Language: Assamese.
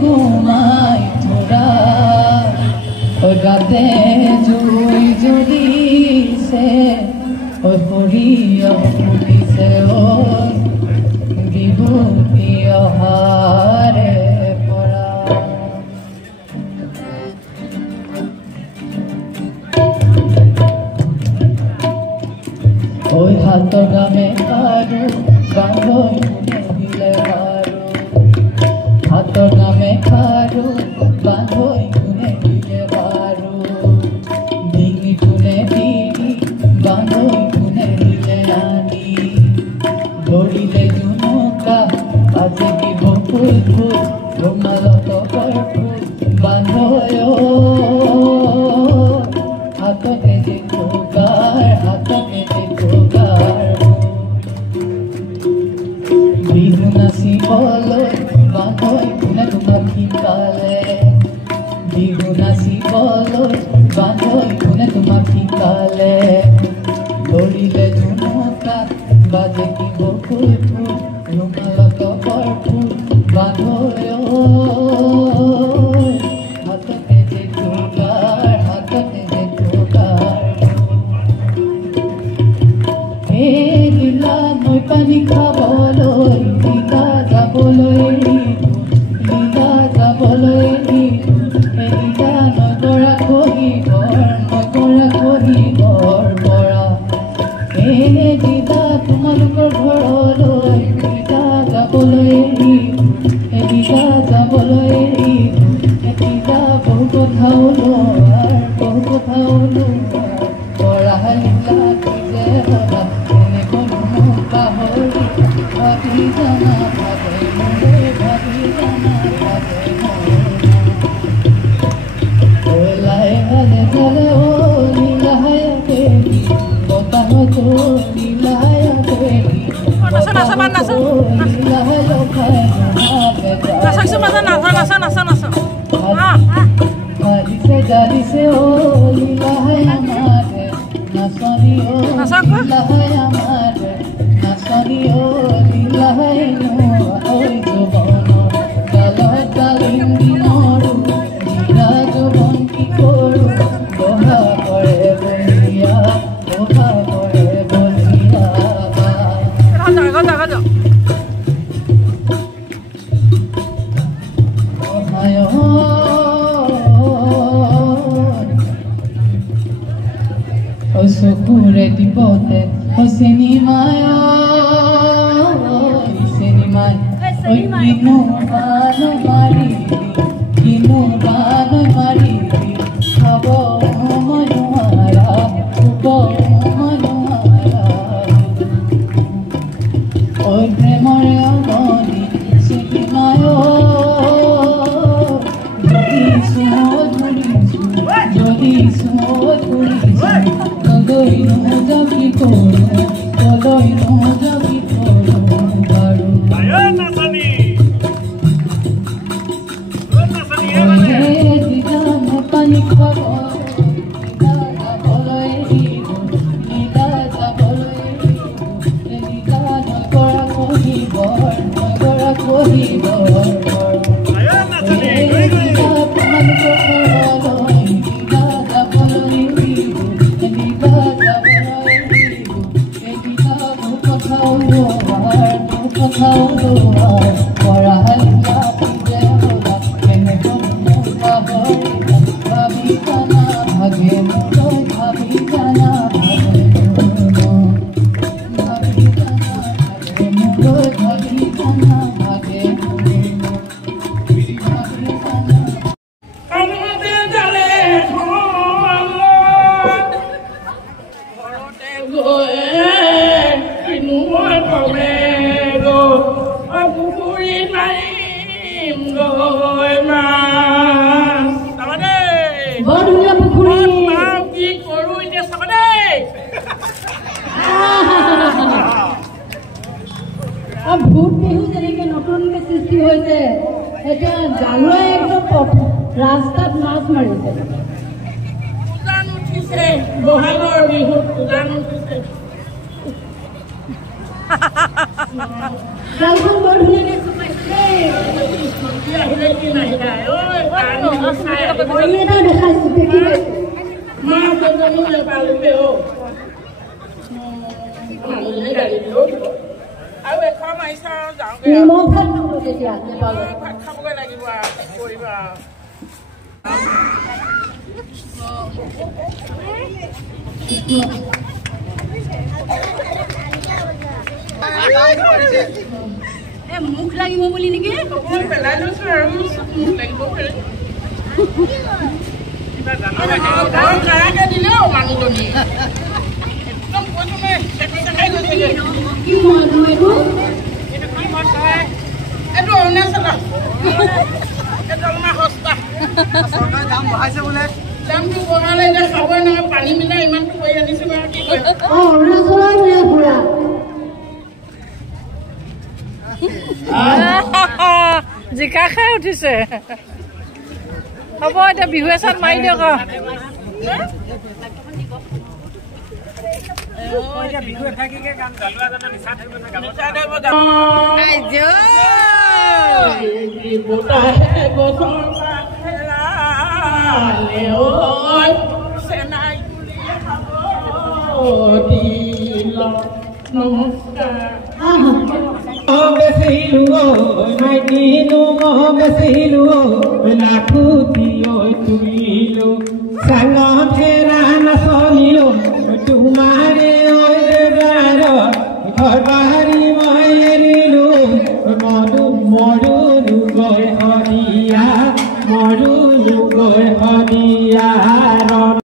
ঘুমাই থোৰা গাতে জুই জ্বলিছে সৰিয়হ ফুলিছে বিভূতি অহাৰে পৰা হাতৰ গামে আৰু বান্ধৈ কোনে দিলে বাৰু হাতৰ গামে আৰু বান্ধৈ কোনে দিলে বাৰু ডিঙি কোনে দিলি বান্ধৈ কোনে দিলে আনি ধৰিলে জুনুকা আজি কি বকুল ফুল ৰুমালত ফুল বান্ধৈ হাততে যে যোগাৰ হাততে যে বিহু নাচিবলৈ বান্ধৈ কোনে তোমাক শিকালে বিহু নাচিবলৈ বান্ধৈ কোনে তোমাক শিকালে ধৰিলে জুনুকা বাজে কি বকুল ফুল ৰুমালত ফুল বান্ধৈ হাততে যে যোগাৰ হাততে যে লীলা নৈ পানী খাবলৈ লীলা যাবলৈ লীলা যাবলৈ লীলা নগৰা খহিবৰ পৰা লীলা তোমালোকৰ ঘৰলৈ লীলা যাবলৈ লীলা যাবলৈ লীলা বহু কথাও লোৱাৰ বহু কথাও লোৱাৰ পৰা লীলা যে হলা ভাবি জানা ভাবে মোৰে ভাবি জানা ভাবে ওলাই হালে চলে ও নীলাহায়াতে বতাহত নীলাহায়াতে জালিছে ও লীলাহায়া মারে নাচনি ও লীলাহায়া মারে নাচনি ও লীলাহাইনো ওই যৌবন গালত ডালিম দিনৰো লীলা যৌবন কি কৰো বহা কৰে বলিয়া চকুৰে দিবতে চিনেমাই কিনো বান মাৰিলি খাব মনোহাৰা শুব মনোহাৰা ঐ প্ৰেমৰে অগণি চিনেমাই যদি তলৈ নযাবি কৰো বাৰু পানী খাব ভূত বিহু যেনেকে নতুনকে সৃষ্টি হৈছে এতিয়া জানুৱাৰী একদম ৰাস্তাত মাছ মাৰিছে উজান উঠিছে বহাগৰ বিহুত উজান উঠিছে বৰ ধুনীয়াকে কি নাই যায় ঐ আমি এটা দেখাইছো দেখি মা জনী পালবে ও মানুহে গাড়ী দিও আৰু এখন মাইছা যাওঁগে নিমখ ভাত খাব তেতিয়া নেপালত ভাত খাবগৈ লাগিব কৰিবা মুখ লাগিব বুলি নেকি পেলাই লৈছো আৰু মুখ লাগিব পাৰে দিলেও মানুহজনী একদম কৈছোনে দেখাই গৈছেগে কি এইটো কি মাছ হয় এইটো অৰুণাচল এইটো অলপমান সস্তা চৰকাৰে দাম বঢ়াইছে বোলে দামটো বঢ়ালে এতিয়া খাবই নহয় পানী মিলাই ইমানটো কৰি আনিছো আৰু কি কৰিম অৰুণাচলৰ পুৰা জিকা খাই উঠিছে হ'ব এতিয়া বিহু এচাত মাৰি দিয়ক লাখু দিও তুলিলো সাঙা